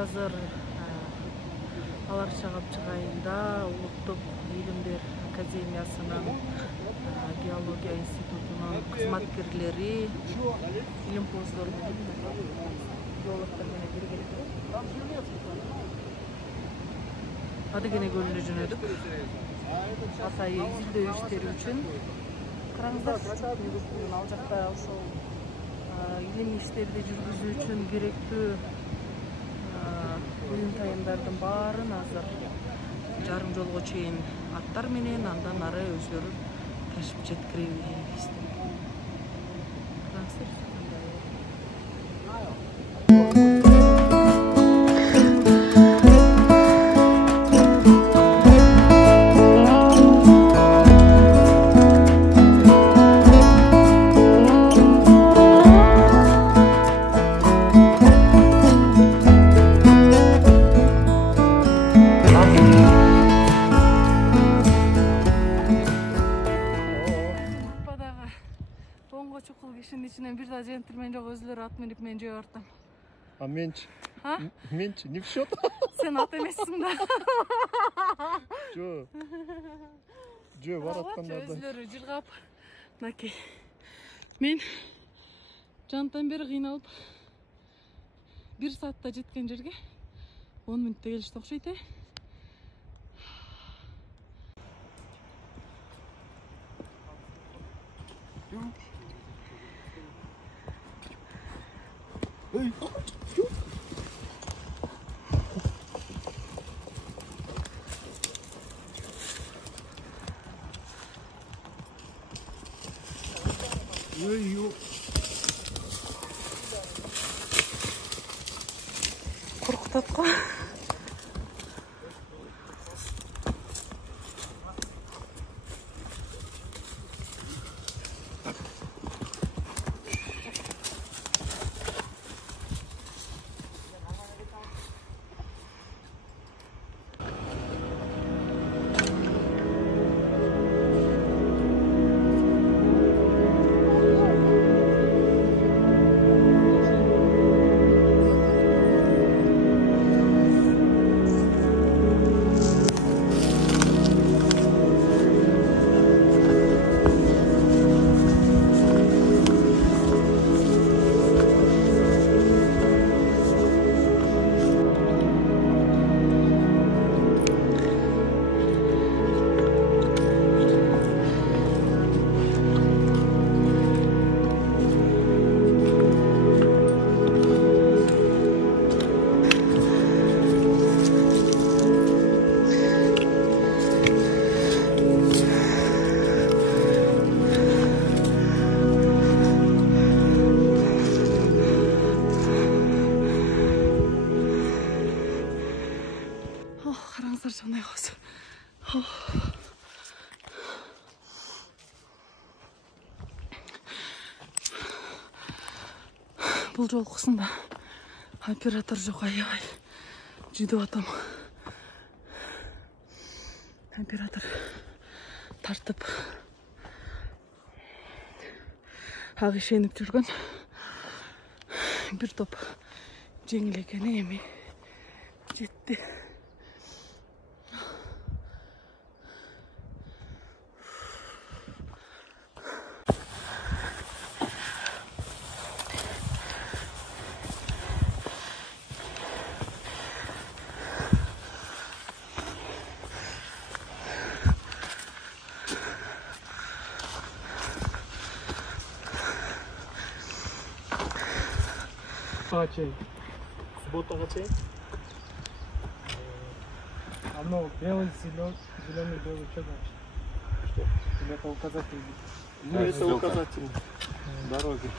азыр Алар Чагап чыгайында Улуттук илимдер академиясынын геология институтунун кызматкерлери, илимпоздор геологдор менен биргеликте Адыгене көлүнө жөнөдүк. Атайы изилдөө иштери үчүн. Караңыздар, ал жакта ошол илимий иштерди жүргүзүү үчүн керектүү буюм тайымдардын баарын азыр жарым жолго чейин аттар менен, андан ары өздөрү ташып жеткиребиз. Джентльмен жок, өзүлөрү ат минип мен жөө артам. А менчи? Менчи, не в счет? Сен ат эмессиң да. Жөө бар аткандарда. Өзүлөрү жыргап. Мынакей. Мен жантан бери кыйналып 1 саатта жеткен жерге 10 мүнөттө келишти окшойт э. Эй, коркутат го. Караңыздар, жандай калсы. Бул жолкусунда оператор жок, аябай жүдөп атам. Оператор тартып ак ишенип жүргөн бир топ жеңил экени эми жетти. Суббота чей? Оно белый, зеленый, белый, что значит? Что? Или это указатель? Ну, это указатель дороги.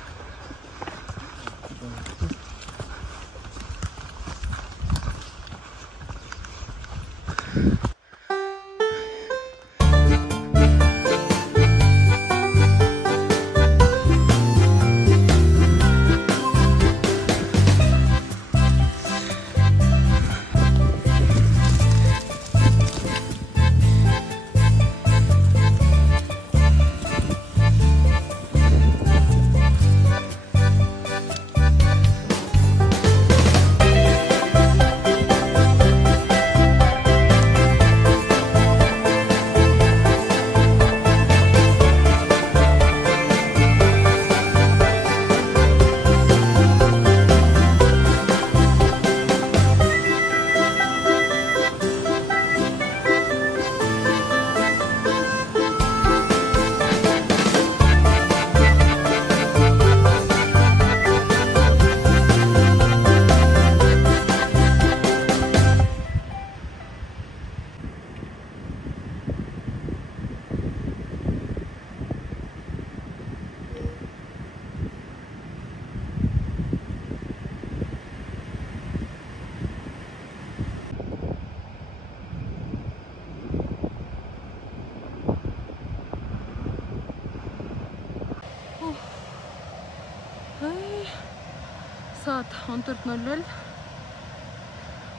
saat 14:00.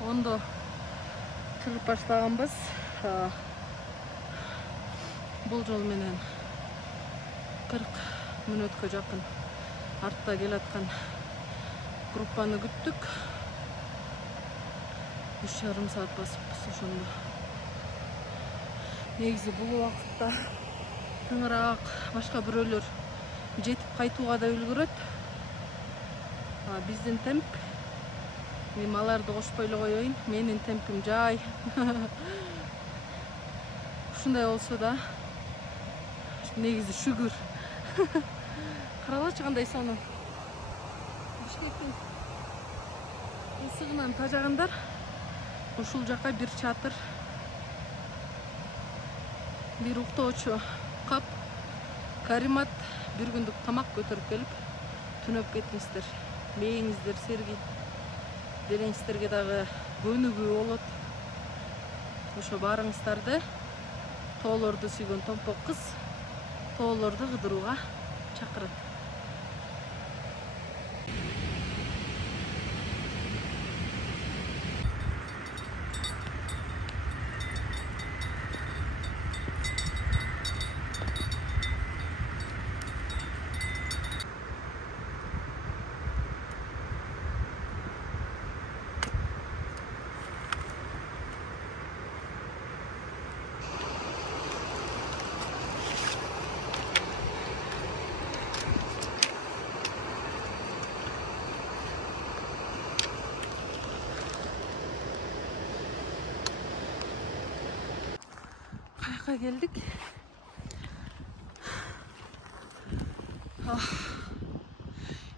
Ondo чыгып баштаганбыз. Бул жол менен 40 мүнөткө жакын артта келаткан группаны күттүк. 3,5 saat басыппыз ошондо. Негизи бул убакытта тыңыраак башка бирөөлөр жетип кайтууга да үлгүрөт. Биздин темп, мен аларды кошпой эле коеюн, менин темпим жай. Ушундай болсо да негизи шүгүр. Каралачы кандай сонун. Бишкектин ысыгынан тажагандар. Ушул жака бир чатыр, бир уктоочу кап, каремат, бир күндүк тамак көтөрүп келип түнөп кетиңиздер. Мээңиздер сергийт, денеңиздерге дагы көнүгүү болот. Ошо баарыңыздарды тоолорду сүйгөн томпок кыз тоолорду кыдырууга чакырат. Geldik.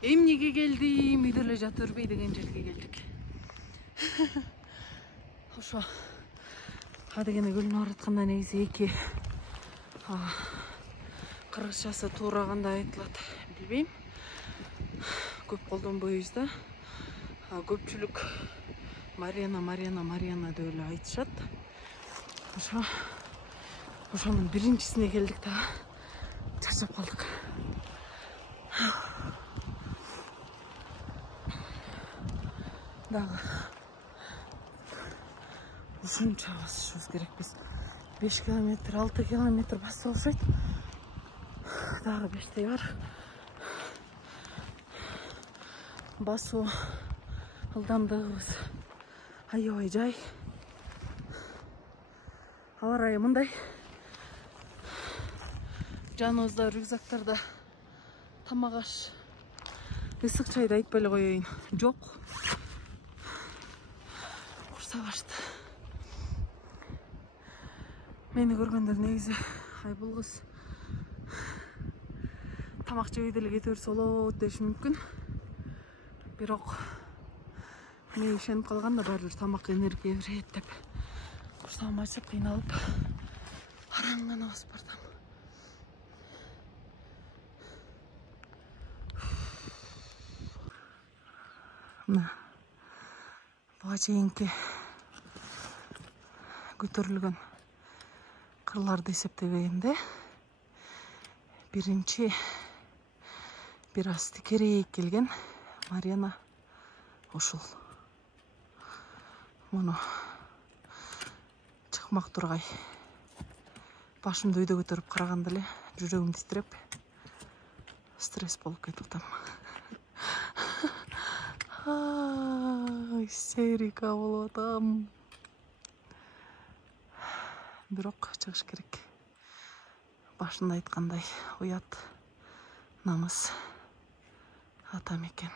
Эмнеге келдим, үйдө эле жатып өрбөй деген жерге келдик. Ошо адегене көлүнүп баратканда негизи эки кыргызчасы туура кандай айтылат билбейм. Көп колдонбойбуз да. Көпчүлүк Марьяна деп эле айтышат. Ошонун биринчисине келдик да чарчап калдык. Дагы ушунча басышыбыз керек. Биз 5 километр, 6 километр басып окшойт. Дагы 5тей бар. Басуу ылдамдыгыбыз аябай жай. Аба ырайы мындай. Жаныбызда рюкзактарда тамак аш, ысык чайды айтпай эле коеюн. Жок. Курсак ачты. Мени көргөндөр негизи ай бул кыз тамак жебей деле кете берсе болот деши мүмкүн. Бирок мен ишенип калганда баары бир тамак энергия берет деп курсагым ачып кыйналып араң гана басып бардым. Буга чейинки көтөрүлгөн кырларды эсептебегенде биринчи бир аз тикерейип келген Марьяна ушул. Муну чыкмак тургай башымды өйдө көтөрүп караганда эле жүрөгүм титиреп стресс болуп кетип атам. Истерика болуп атам. Бирок чыгыш керек. Башында айткандай уят намыс атам экен.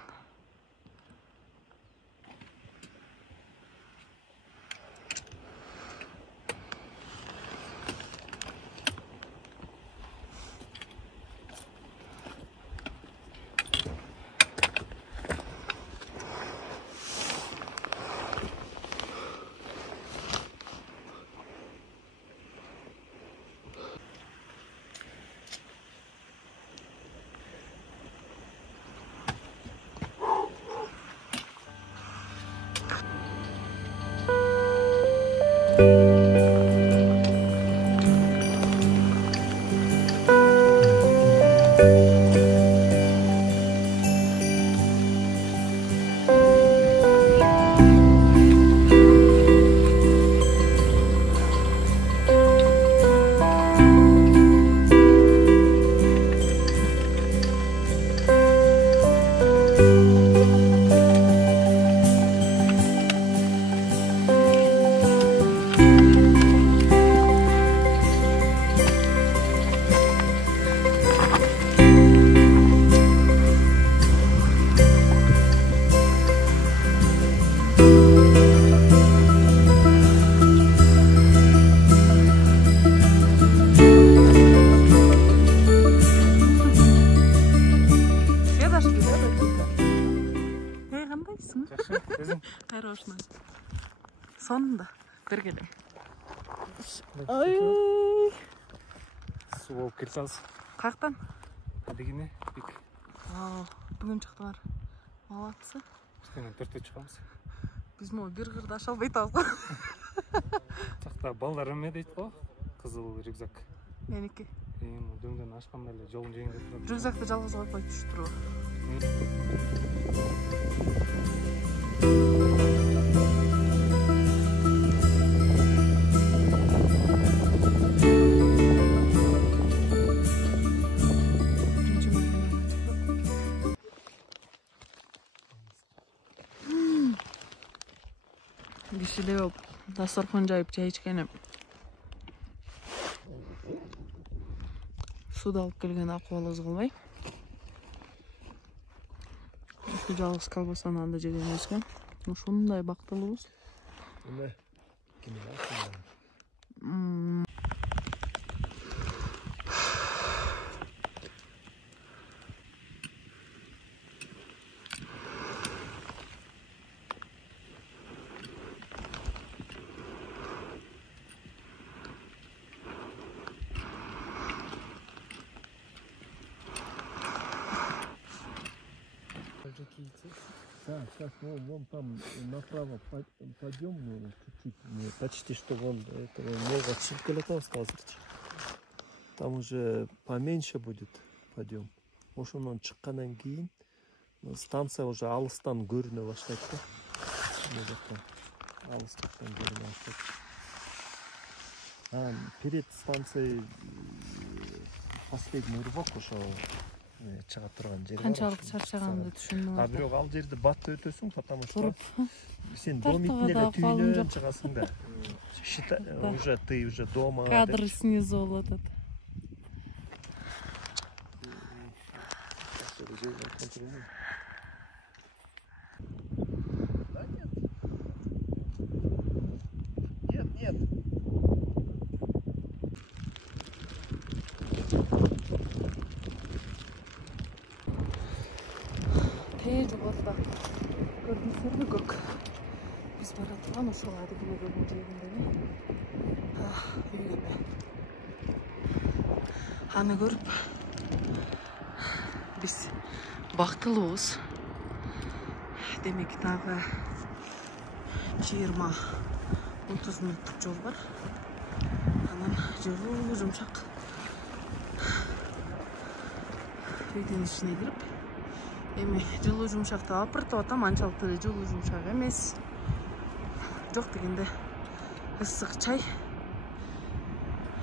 Бергелем. Ай! Су болып келсаңыз. Қақтан? Дегене, бек. Бүгін шықтыңар. Молодцы. Үстінен төртте шығамыз. Біз мо бір қырда аша албай тазға. Тақта балдар әме дейді қо, қызыл рюкзак. Менеке. Дөңден ашқан бәлі жолын жеңді тұрады. Рюкзакты жалғыз қойпай түштіру. Кишилеп алып, дастархан жайып чай ичкенем. Суды алып келген акыбалыз кылбай. Ушу жалгыз колбасаны анда жегенибизге ушундай бактылуубуз. Эмне? Ким алат? Сейчас, ну, вон там направо пойдем, ну, чуть-чуть, почти что вон этого много чиркалета осталось. Там уже поменьше будет, пойдем. Ошонан чыккандан кийин станция уже алыстан көрүнө баштайт да. Алыстан көрүнө баштайт. Перед станцией последний рывок ошо чыга турган жери бар. Канчалык чарчаганды түшүндүм. Бирок ал жерди батты өтөсүң, потому что сен домиктин эле түйүнөн чыгасың да. Уже ты уже дома. Кадры снизу болот. Нет. Жоғарыда көрдіңіздер көк. Біз бара тұрған ошол адегене көлдің жиегіндегі үйірме. Аны көріп, біз бактылуубуз. Демек тагы 20-30 мүнөттүк жол бар. Анан жылуу жумшак үйдүн ичине кирип, эми жылуу жумшакты апыртып атам, анчалык эле жылуу жумшак эмес. Жок дегенде ысык чай.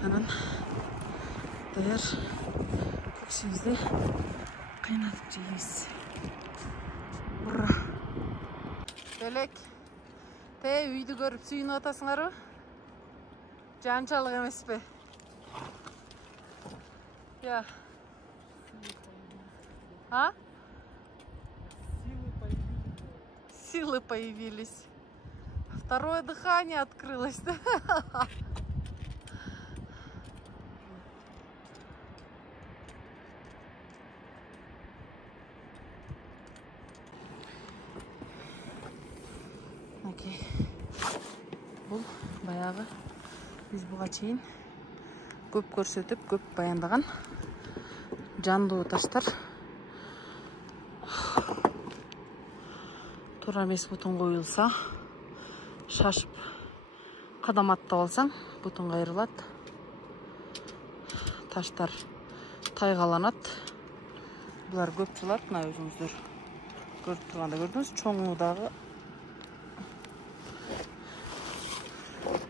Анан даяр көксүбүздү кыйнатып жейбиз. Ура! Белек, үйдү көрүп сүйүнүп атасыңарбы? Жанчалык эмеспи? Я. А? Силы появились. Второе дыхание открылось, да? Окей. Бұл баяғы біз буга чейин көп көрсөтүп, көп баяндаган жандуу таштар. Тура эмес бутун коюлса, шашып кадам аттап алсаң, бутун кайрылат. Таштар тайгаланат. Булар көп жылат, мына өзүңүздөр көрүп турганда көрдүңүз, чоңу дагы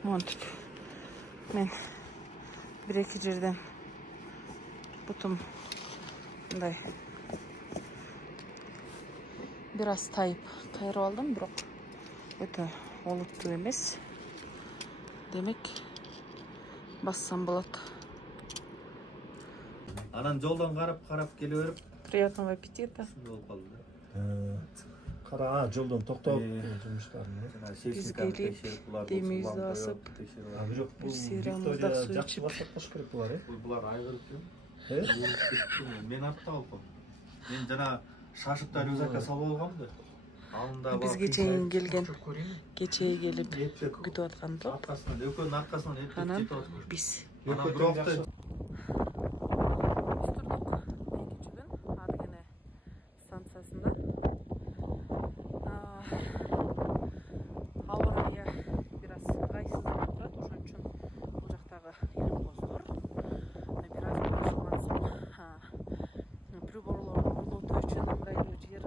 монтип. Мен bir-iki жерден бутум мындай бир аз тайып кайрып алдым, бирок өтө олуттуу эмес. Демек бассам болот. Анан жолдон карап келе берип, Приятного аппетита. болуп калды. Кара, жолдон токтоп жумуштарын. Биз келип, демибизди басып, бир сыйра муздак суу ичип. Башка керек булар, Булар айгырып жүрүп. Мен артта калдым. Мен жана шашып да рюкзакка салып алгам да. Бизге чейин келген, кечээ келип күтүп аткан топ. Аркасынан, экөөнүн аркасынан эптеп Анан жетип атат. биз Ана бирокты Экинчи күн Адыгене станциясында. Аба ырайы бир аз ыңгайсыздап турат, ошон үчүн бул жактагы элимпоздор бир аз башылган соң приборлорду орнотуу үчүн ыңгайлуу жер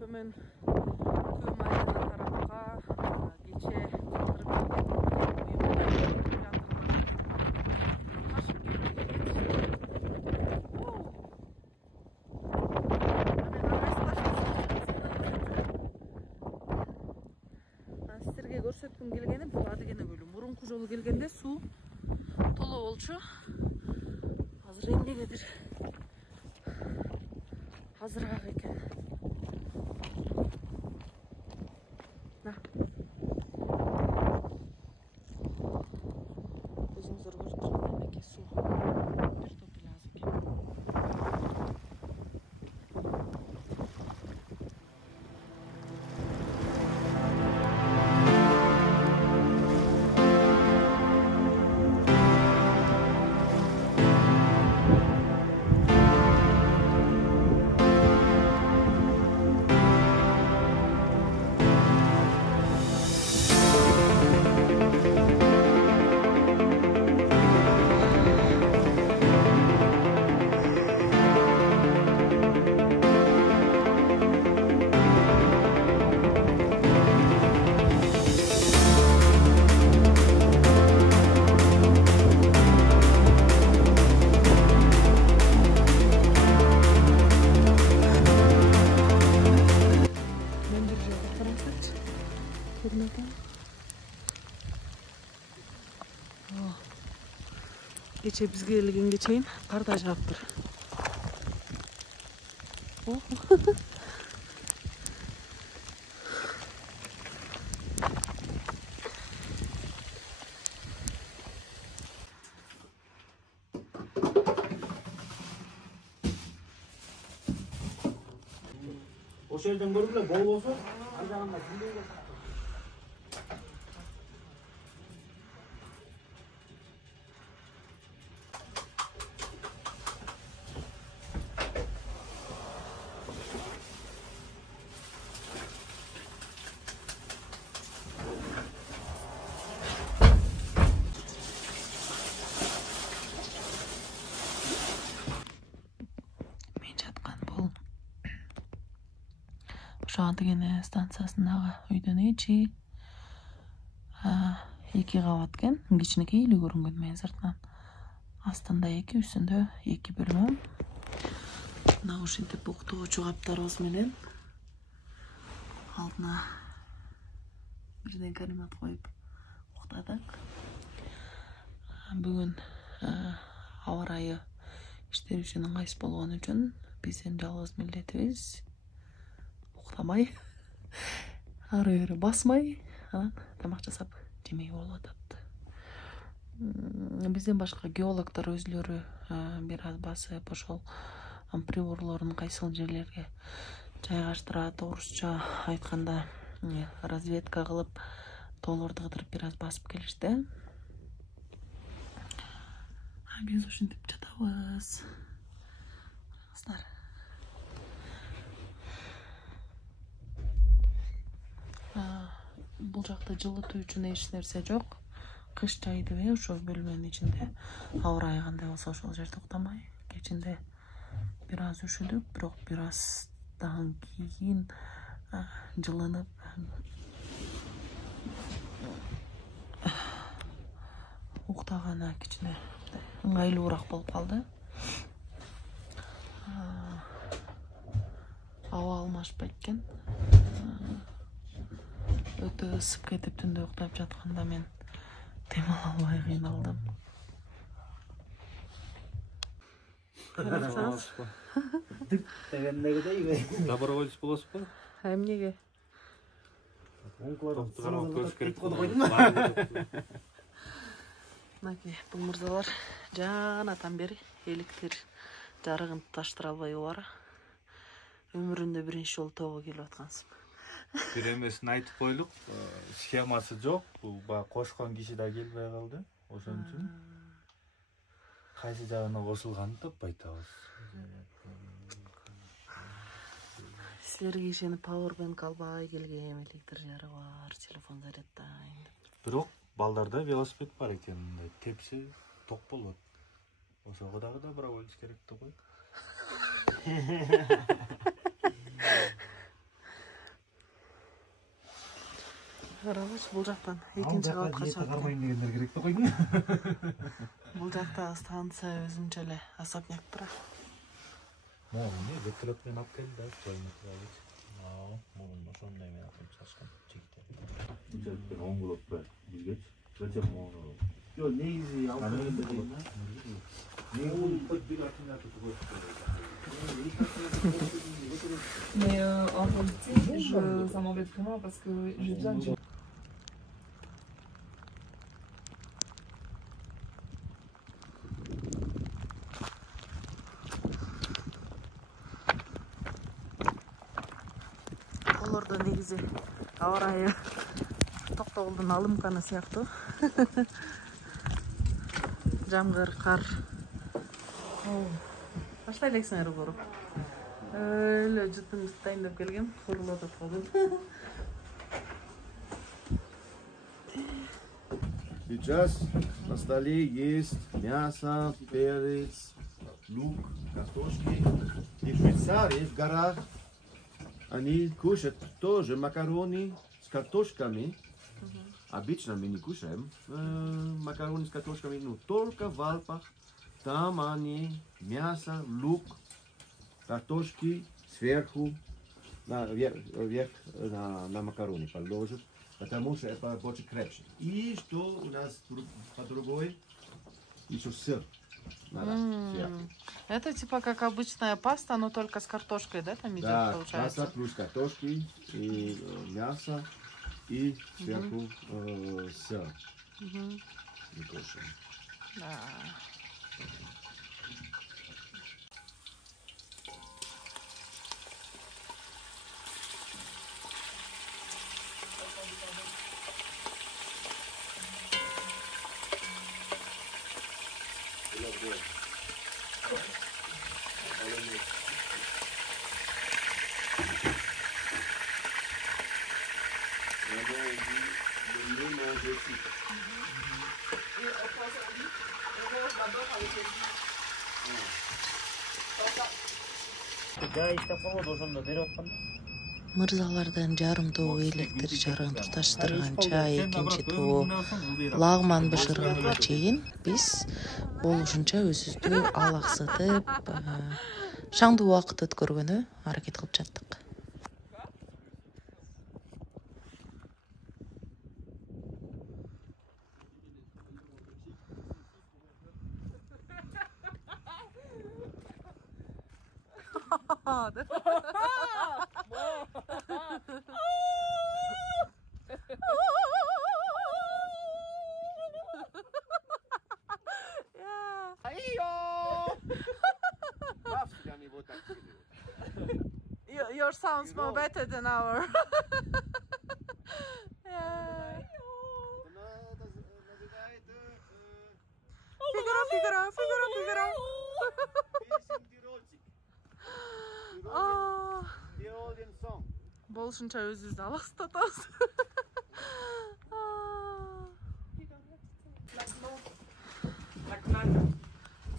төмөн көө майданы тарапка кече калтырып келген буюмдар сиздерге көрсөткүм келгени бул Адыгене көлү. Мурунку жолу келгенде суу толо болчу. Азыр эмнегедир азыраак экен. Өзүңүздөр көрүп тургандай эки суу бир топ эле аз экен. Кече бизге келгенге чейин карда жааптыр. ошол жерден көргүлө болбосо ар жагында кимдей Ошо Адыгене станциясындагы үйдөн ичи 2 кабат экен, кичинекей эле көрүнгөн мен сыртынан. Астында 2, үстүндө 2 бөлмө. Мына ушинтип уктоочу каптарыбыз менен алдына бирден каремат коюп уктадык. Бүгүн аба ырайы иштер үчүн ыңгайсыз болгон үчүн биздин жалгыз милдетибиз уктамай, ары бери басмай, анан тамак жасап жемей болуп атат. Бизден башка геологдор өзлөрү бир аз басып ошол приборлорун кайсыл жерлерге жайгаштырат, орусча айтканда разведка кылып, тоолорду кыдырып бир аз басып келишти. Биз ушинтип жатабыз. Кыздар. Бул жакта жылытуу үчүн эч нерсе жок. Кыш жайдыбы ошо бөлмөнүн ичинде. Аба ырайы кандай болсо ошол жерде уктамай. Кечинде бир аз üşүдүк, бирок бир аздан кийин жылынып уктаганы кичине ыңгайлуураак болуп калды. Аба алмашпайт экен. Өтө ысып кетип түндө уктап жатканда мен демала албай кыйналдым. дегендегидей Добровольец болосузбу? Эмнеге? Мынакей, бул мырзалар жанатан бери электр жарыгын туташтыра албай улар. Өмүрүндө биринчи жолу тоого келип аткансың. Бир эмесин айтып койлук, схемасы жок. Бул баягы кошкон киши да келбей калды. Ошон үчүн кайсы жагына кошулганын таппай атабыз. Силерге ишенип пауэрбанк албай келгем, электр жары бар, телефон зарядтайын деп. Бирок балдарда велосипед бар экен, мындай тепсе ток болот. Ошого дагы да брavo болуш керек да кой. Карабыз, бул жактан экинчи кабатка чыгып. Кармайм дегендер керек да кой. Бул жакта станция өзүнчө эле особняк турат. Могу не вертолет менен алып келди да, стоимость. Могу ошондой менен алып чыгышкан. Чекте. Он болуп бер. Бизге чечем могу. Жок, негизи алып келген. Mais en réalité, ça m'embête vraiment parce que j'ai besoin de... Олордо негизи аба ырайы Токтогулдун алымканы сыяктуу. Жамгыр, кар. Баштай элексиңер коруп. Эле жытын жыттайын деп келгем, курулуп аткадым. Сейчас на столе есть мясо, перец, лук, картошки. И в Швейцарии, в горах, они кушают тоже макарони с картошками. Обычно мы не кушаем макарони с картошками, но только в Алпах. Там они мясо, лук, картошки сверху, вверх на макарони положат, потому что это больше крепче. И что у нас по другой? Еще сыр. Это типа как обычная паста, но только с картошкой, да, там идет, да, получается? паста плюс картошки и мясо, и сверху сыр. Мы кушаем. Да. Мырзалардын жарым тобу электр жарыгын туташтырганча экинчи тобу лагман бышырганга чейин биз болушунча өзүбүздү алаксытып шаңдуу убакыт өткөргөнү аракет кылып жаттык. Your sounds more better than our. Figaro. Болушунча өзүбүздү алаксытабыз.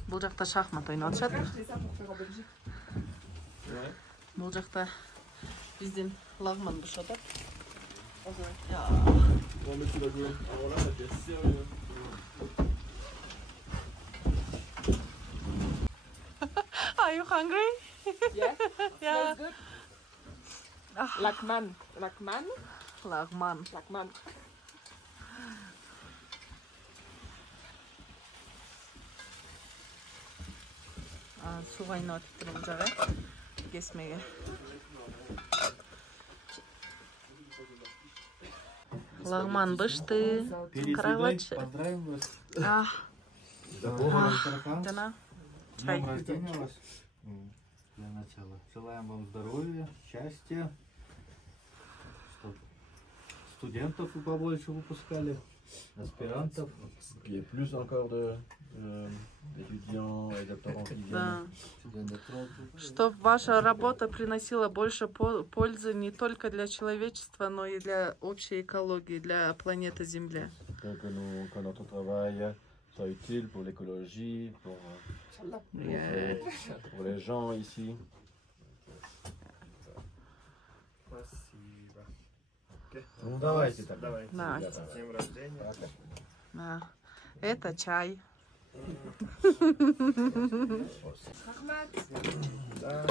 Бул жакта шахмат ойноп атышат. Бул жакта биздин лагман бышып атат. Are you hungry? Yeah, Yeah. smells good. Lakman. Su kaynağı tutturunca ve kesmeye. Лагман бышты. Кровать. Поздравим вас. Дана. С днем рождения вас. Для начала. Желаем вам здоровья, счастья. Чтоб студентов вы побольше выпускали. Аспирантов. Qu'il y ait plus encore d'étudiants et doctorants qui Да. viennent. Чтоб ваша работа приносила больше пользы не только для человечества, но и для общей экологии, для планеты Земля. Que notre travail soit utile pour l'écologie, pour les gens ici. Спасибо. Ну давайте тогда. Давайте. С днем рождения. Да. Это чай. Да.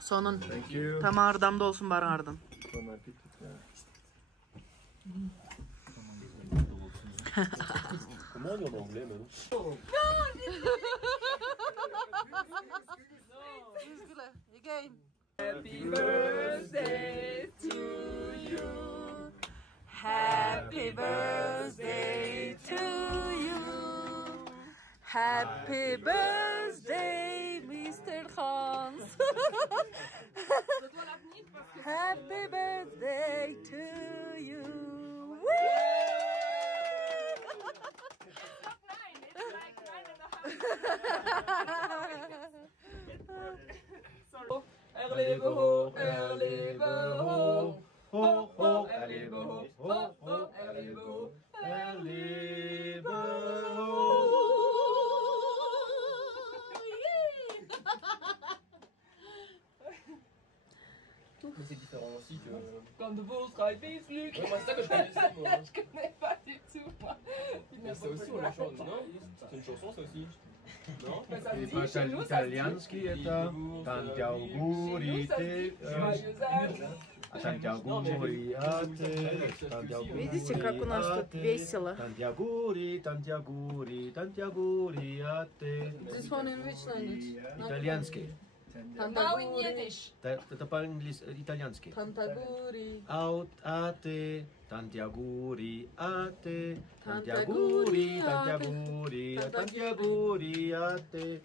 Sonun Thank you. tam ardamda olsun barın Bon appétit. Comment on dit en anglais maintenant? Happy birthday to you. Happy birthday to you. Happy birthday, Mr. Hans. Happy birthday to you. Erlebe ho, erlebe ho. Ho, ho, Erlebe ho, ho, ho, erlebe ho. erlebe Mais c'est différent aussi que. Quand de vos Luc. Ouais, moi, c'est ça que je connaissais, moi. Je connais pas du tout, moi. Mais ça aussi, on la chante, non? C'est une chanson, ça aussi. Non? Mais ça se I dit, chez nous, ça se dit. italianski è tanti auguri te. Joyeux âge. Tanti auguri a te. Tanti auguri Видите, как у нас a тут te. весело? Tanti auguri, tanti auguri, tanti auguri a te. This one in which language? Italianski. Now in Yiddish. Это по-итальянски. Тантагури. A te, tanti auguri a te, tanti auguri, tanti auguri, tanti auguri a te.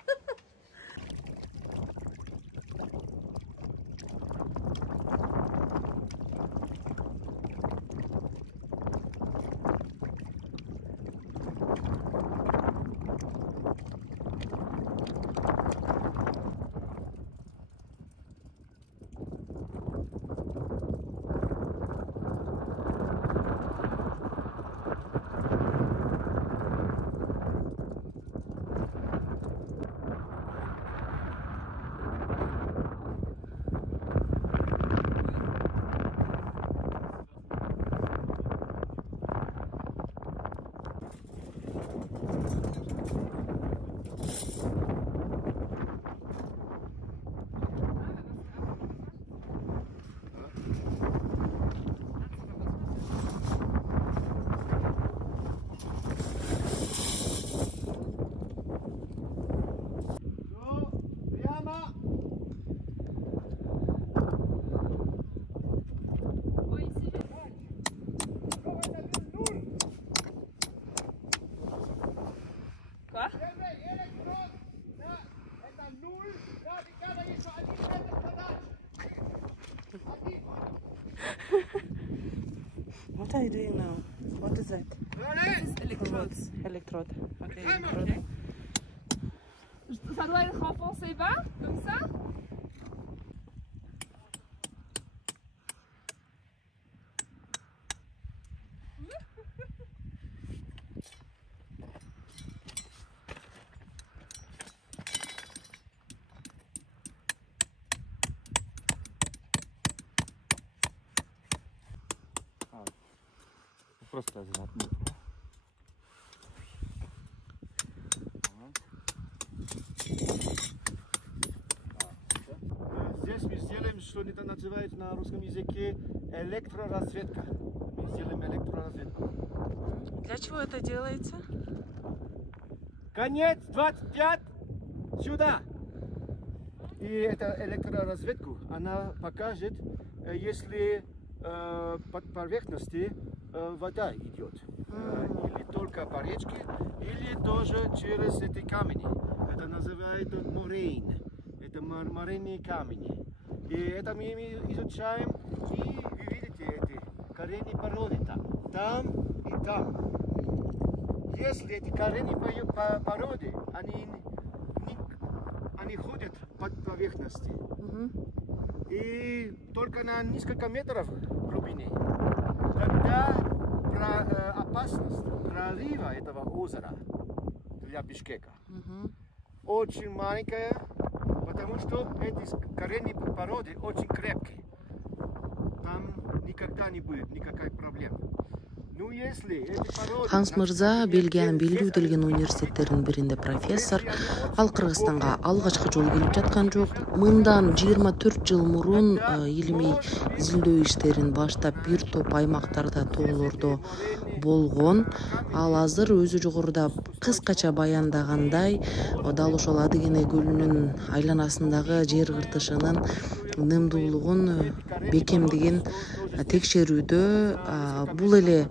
What are you doing now? What is that? Electrodes. Electrode. Okay, electrode. Ça doit être enfoncé bas, comme ça. Просто одинаково. Здесь мы сделаем, что это называется на русском языке, электроразведка. Мы сделаем электроразведку. Для чего это делается? Конец 25, сюда. И это электроразведку. Она покажет, если под поверхностью вода идет. Или только по речке, или тоже через эти камни. Это называется морейн. Это морейные камни. И это мы изучаем. И вы видите эти коренные породы там и там. Если эти коренные породы, они ходят под поверхностью. И только на несколько метров глубины. Тогда опасность пролива этого озера для Бишкека очень маленькая, потому что эти коренные породы очень крепкие. Там никогда не будет никакой проблемы. Ханс Мырза Бельгиянын белгилүү университеттеринин биринде профессор. Ал Кыргызстанга алгачкы жолу келип жаткан жок. Мындан 24 жыл мурун илимий изилдөө иштерин баштап бир топ аймактарда тоолордо болгон. Ал азыр өзү жогоруда кыскача баяндагандай дал ошол Адыгене көлүнүн айланасындагы жер кыртышынын нымдуулугун бекемдигин текшерүүдө. Бул эле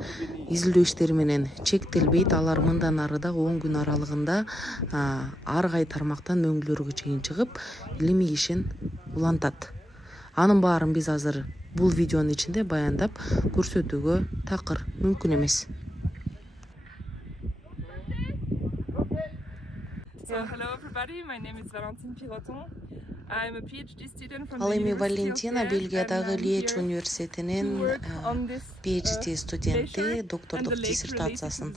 изилдөө иштери менен чектелбейт. Алар мындан ары да 10 күн аралыгында ар кай тармактан өңгөлөргө чейин чыгып илимий ишин улантат. Анын баарын биз азыр бул видеонун ичинде баяндап көрсөтүүгө такыр мүмкүн эмес. So, hello everybody, my name is Valentine Piroton. I'm a PhD student from Ал эми Валентина Бельгиядагы Льеч университетинин PhD студенти, доктордук диссертациясын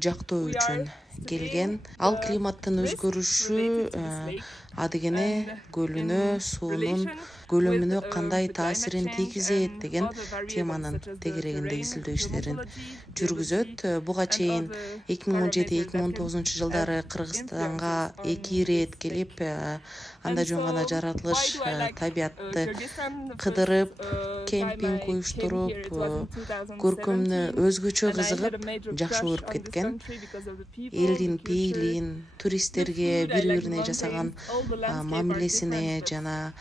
жактоо үчүн келген. Ал климаттын өзгөрүшү Адыгене көлүнө, суунун көлөмүнө кандай таасирин тийгизет деген теманын тегерегинде изилдөө иштерин жүргүзөт. Буга чейин 2017-2019 жылдары Кыргызстанга 2 ирет келип, анда жөн гана жаратылыш, табиатты кыдырып, кемпинг уюштуруп, көркөмүнө өзгөчө кызыгып, жакшы көрүп кеткен. Элдин пейлин, туристтерге бири-бирине жасаган мамилесине жана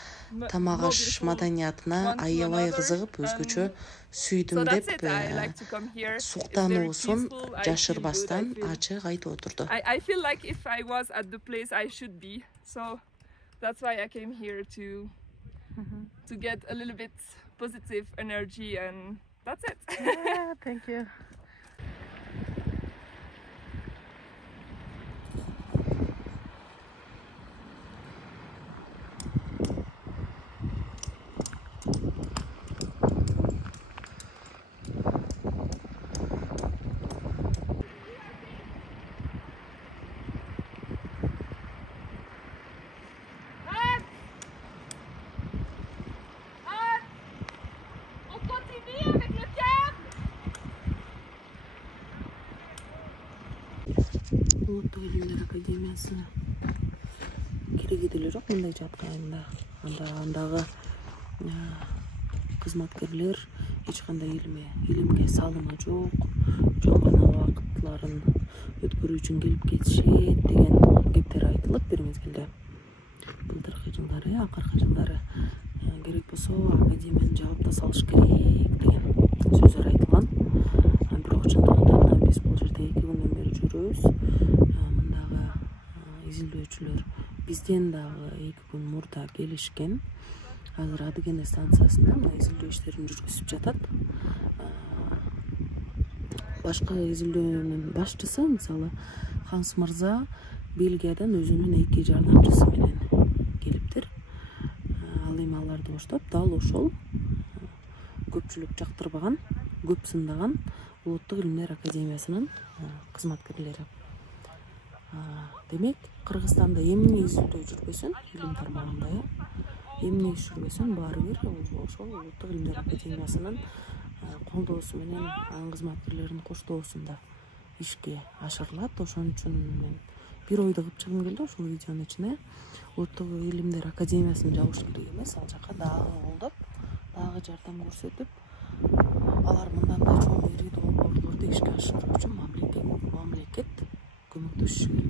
тамак аш маданиятына аябай кызыгып, өзгөчө сүйдүм деп суктануусун жашырбастан ачык айтып отурду. I feel like if I was at the place I should be. So that's why I came here to get a little bit positive energy, and that's it. Yeah, thank you. Улуттук илимдер академиясына кереги деле жок мындай жатканда. Андагы кызматкерлер эч кандай илимге салымы жок. Жөн гана убакытларын өткөрүү үчүн келип кетишет деген кептер айтылып бир мезгилде. Былтыркы жылдары, акыркы жылдары керек болсо академияны жаап да салыш керек деген сөздөр айтылган. Бирок чындыгында биз бул жерде 2 күндөн бери жүрөбүз. Мындагы изилдөөчүлөр бизден дагы 2 күн мурда келишкен. Азыр Адыгене станциясында изилдөө иштерин жүргүзүп жатат. Башка изилдөөнүн башчысы, мисалы, Ханс Мырза Бельгиядан өзүнүн 2 жардамчысы менен келиптир. Ал эми аларды боштоп, дал ошол көпчүлүк жактырбаган, көп сындаган Улуттук илимдер академиясынын кызматкерлери. Демек, Кыргызстанда эмне изилдөө жүрбөсүн, илим тармагында, эмне иш жүрбөсүн, баары бир ошол Улуттук илимдер академиясынын колдоосу менен, анын кызматкерлеринин коштоосунда ишке ашырылат. Ошон үчүн мен бир ойду кылып чыгым келди ушул видеонун ичине. Улуттук илимдер академиясын жабыш керек эмес, ал жака дагы колдоп, дагы жардам көрсөтүп, алар мындан да чоң ири долбоорлорду ишке ашыруу үчүн мамлекет көмөктөшүшү керек.